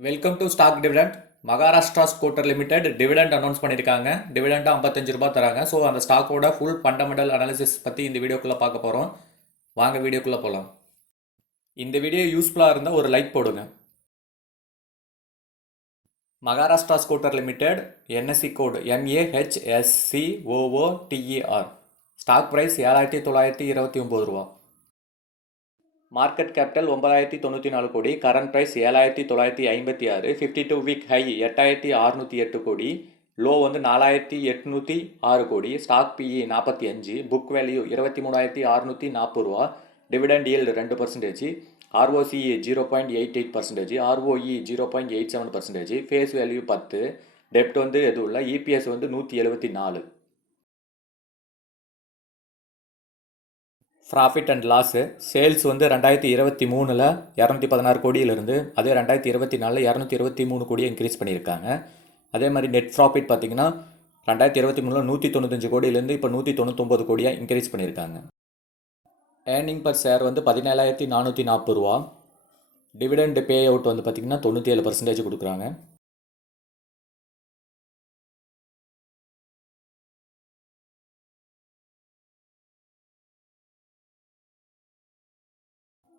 Welcome to stock dividend. Maharashtra scooter limited dividend announce பண்ணியிருக்காங்க. டிவிடெண்டாக 55 ரூபாய் தராங்க. ஸோ அந்த ஸ்டாக்கோட ஃபுல் ஃபண்டமெண்டல் அனாலிசிஸ் பற்றி இந்த வீடியோக்குள்ளே பார்க்க போகிறோம். வாங்க வீடியோக்குள்ளே போகலாம். இந்த வீடியோ யூஸ்ஃபுல்லாக இருந்தால் ஒரு லைக் போடுங்க. மகாராஷ்டிரா ஸ்கூட்டர் லிமிடெட், என்எஸ்சி கோடு MAHSCOOTER. ஸ்டாக் ப்ரைஸ் 7929 ரூபா. மார்க்கெட் கேபிட்டல் 9094 கோடி. Current price 7956. 52 வீக் ஹை 8608 கோடி. லோ வந்து 4806 கோடி. Stock PE 45. புக் வேல்யூ 23640 ரூபா. Dividend yield 2%. ROCE 0.88%. ROE 0.87%. Face value 10. டெப்ட் வந்து எதுவும் இல்லை. EPS வந்து 174. Profit and loss. சேல்ஸ் வந்து 2023 216 கோடியிலிருந்து அதே 2024 223 கோடியை இன்க்ரீஸ் பண்ணியிருக்காங்க. அதே மாதிரி நெட் ப்ராஃபிட் பார்த்திங்கன்னா 2023 195 கோடியிலேருந்து இப்போ 199 கோடியாக இன்க்ரீஸ் பண்ணியிருக்காங்க. ஏர்னிங் பர் ஷேர் வந்து 17,440 ரூபா. டிவிடெண்ட் பே அவுட் வந்து பார்த்திங்கன்னா 97% கொடுக்குறாங்க.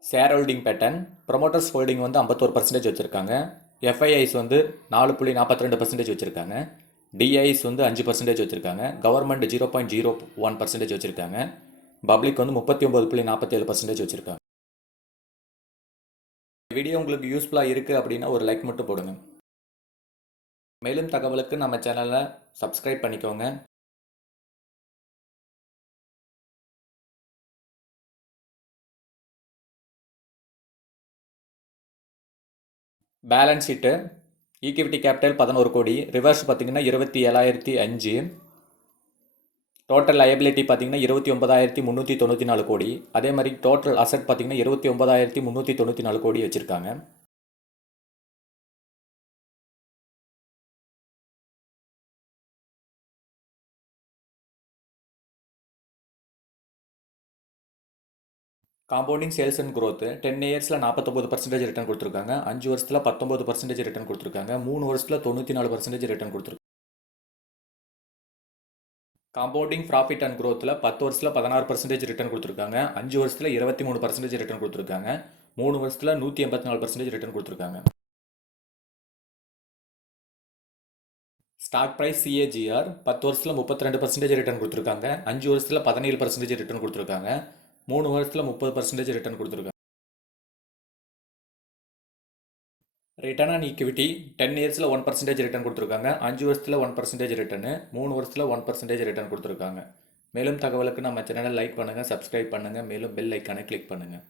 Share holding pattern. Promoters holding வந்து 51% வச்சுருக்காங்க. எஃப்ஐஐஸ் வந்து 4.42% வச்சுருக்காங்க. டிஐஸ் வந்து 5% வச்சுருக்காங்க. கவர்மெண்ட் 0.01% வச்சுருக்காங்க. பப்ளிக் வந்து 39.47% வச்சுருக்காங்க. வீடியோ உங்களுக்கு யூஸ்ஃபுல்லாக இருக்குது அப்படின்னா ஒரு லைக் மட்டும் போடுங்க. மேலும் தகவலுக்கு நம்ம சேனலை சப்ஸ்கிரைப் பண்ணிக்கோங்க. Balance sheet. ஈக்விட்டி கேபிட்டல் 11 கோடி. ரிவர்ஸ் பார்த்திங்கன்னா 27,005. டோட்டல் லயபிலிட்டி பார்த்திங்கன்னா 29,394 கோடி. அதே மாதிரி டோட்டல் அசட் பார்த்திங்கன்னா 29,394 கோடி வச்சுருக்காங்க. Compounding sales and growth. 10 இயர்ஸில் 49% ரிட்டர்ன் கொடுத்துருக்காங்க. 5 வருஷத்தில் 19% ரிட்டர்ன் கொடுத்துருக்காங்க. 3 வருஷத்தில் 94% ரிட்டர்ன் கொடுத்துருக்காங்க. காம்பவுண்டிங் ப்ராஃபிட் அண்ட் க்ரோத்தில் 10 வருஷத்தில் 16% ரிட்டர்ன் கொடுத்துருக்காங்க. 5 வருஷத்தில் 23% ரிட்டர்ன் கொடுத்துருக்காங்க. 3 வருஷத்தில் 184% ரிட்டர்ன் கொடுத்துருக்காங்க. ஸ்டாக் ப்ரைஸ் CAGR 10 வருஷத்தில் 32% ரிட்டர்ன் கொடுத்துருக்காங்க. 5 வருஷத்தில் 17% ரிட்டர்ன் கொடுத்துருக்காங்க. 3 வருஷத்தில் 30% ரிட்டர்ன் கொடுத்துருக்காங்க. ரிட்டர்ன் ஆன் ஈக்விட்டி 10 இயர்ஸில் 1% ரிட்டர்ன் கொடுத்துருக்காங்க. 5 வருஷத்தில் 1% ரிட்டர்னு. 3 வருஷத்தில் 1% ரிட்டர்ன் கொடுத்துருக்காங்க. மேலும் தகவலுக்கு நம்ம சேனலை லைக் பண்ணுங்கள், சப்ஸ்கிரைப் பண்ணுங்கள். மேலும் பெல் ஐக்கானை கிளிக் பண்ணுங்கள்.